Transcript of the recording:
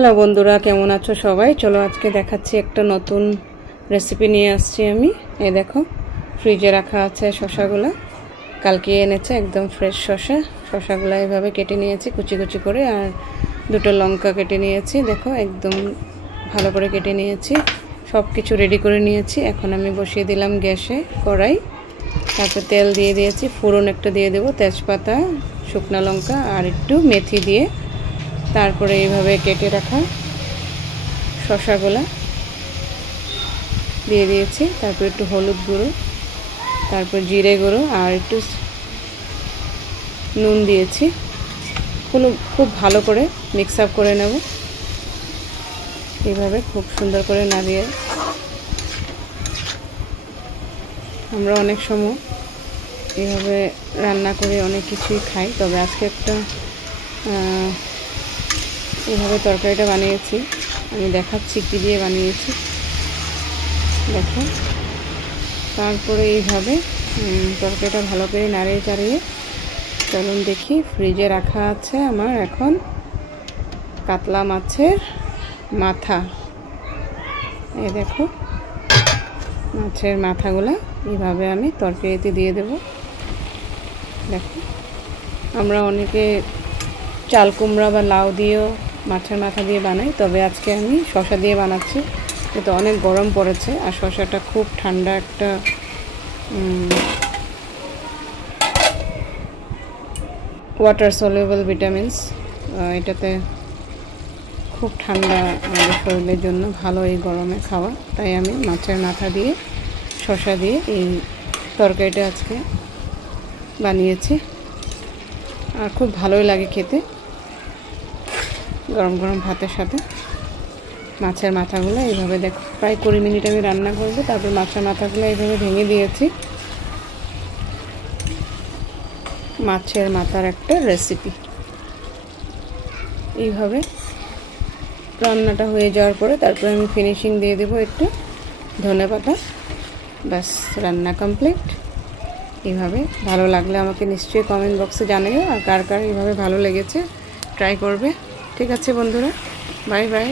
Hello বন্ধুরা, কেমন আছো সবাই? চলো আজকে দেখাচ্ছি একটা নতুন রেসিপি নিয়ে আসছি আমি। এই দেখো, ফ্রিজে রাখা আছে শসাগুলো, কালকে এনেছে একদম ফ্রেশ শসা। শসাগুলো এইভাবে কেটে নিয়েছি কুচি কুচি করে, আর দুটো লঙ্কা কেটে নিয়েছি। দেখো একদম ভালো করে কেটে নিয়েছি, সব কিছু রেডি করে নিয়েছি। এখন আমি বসিয়ে দিলাম গ্যাসে কড়াই, তারপর তেল দিয়ে দিয়েছি, ফোড়ন একটা দিয়ে দেবো, তেজপাতা, শুকনো লঙ্কা আর একটু মেথি দিয়ে তারপরে এইভাবে কেটে রাখা শসাগুলা দিয়ে দিয়েছি। তারপর একটু হলুদ গুঁড়ো, তারপর জিরে গুঁড়ো আর একটু নুন দিয়েছি। খুব ভালো করে মিক্স আপ করে নেব। এইভাবে খুব সুন্দর করে নাড়িয়ে, আমরা অনেক সময় এইভাবে রান্না করে অনেক কিছুই খাই, তবে আজকে একটা এইভাবে তরকারিটা বানিয়েছি। আমি দেখাচ্ছি কী দিয়ে বানিয়েছি, দেখো। তারপরে এইভাবে তরকারিটা ভালো করে নাড়িয়ে চাড়িয়ে, চলুন দেখি। ফ্রিজে রাখা আছে আমার এখন কাতলা মাছের মাথা। এই দেখো, মাছের মাথাগুলো এইভাবে আমি তরকারিতে দিয়ে দেব। দেখো, আমরা অনেকে চাল কুমড়া বা লাউ দিয়েও মাছের মাথা দিয়ে বানাই, তবে আজকে আমি শসা দিয়ে বানাচ্ছি। কিন্তু অনেক গরম পড়েছে, আর শসাটা খুব ঠান্ডা একটা ওয়াটার সলিউবল ভিটামিনস। এটাতে খুব ঠান্ডা, আমাদের শরীরের জন্য ভালো এই গরমে খাওয়া। তাই আমি মাছের মাথা দিয়ে শসা দিয়ে এই তরকারিটা আজকে বানিয়েছি, আর খুব ভালোই লাগে খেতে গরম গরম ভাতের সাথে। মাছের মাথাগুলো এইভাবে দেখো, প্রায় 20 মিনিট আমি রান্না করব। তারপর মাছের মাথাগুলো এইভাবে ভেঙে দিয়েছি। মাছের মাথার একটা রেসিপি। এইভাবে রান্নাটা হয়ে যাওয়ার পরে তারপরে আমি ফিনিশিং দিয়ে দেবো একটু ধনেপাতা। ব্যাস, রান্না কমপ্লিট। এইভাবে ভালো লাগলে আমাকে নিশ্চয়ই কমেন্ট বক্সে জানিও, আর কার কার এইভাবে ভালো লেগেছে ট্রাই করবে। ঠিক আছে বন্ধুরা, বাই বাই।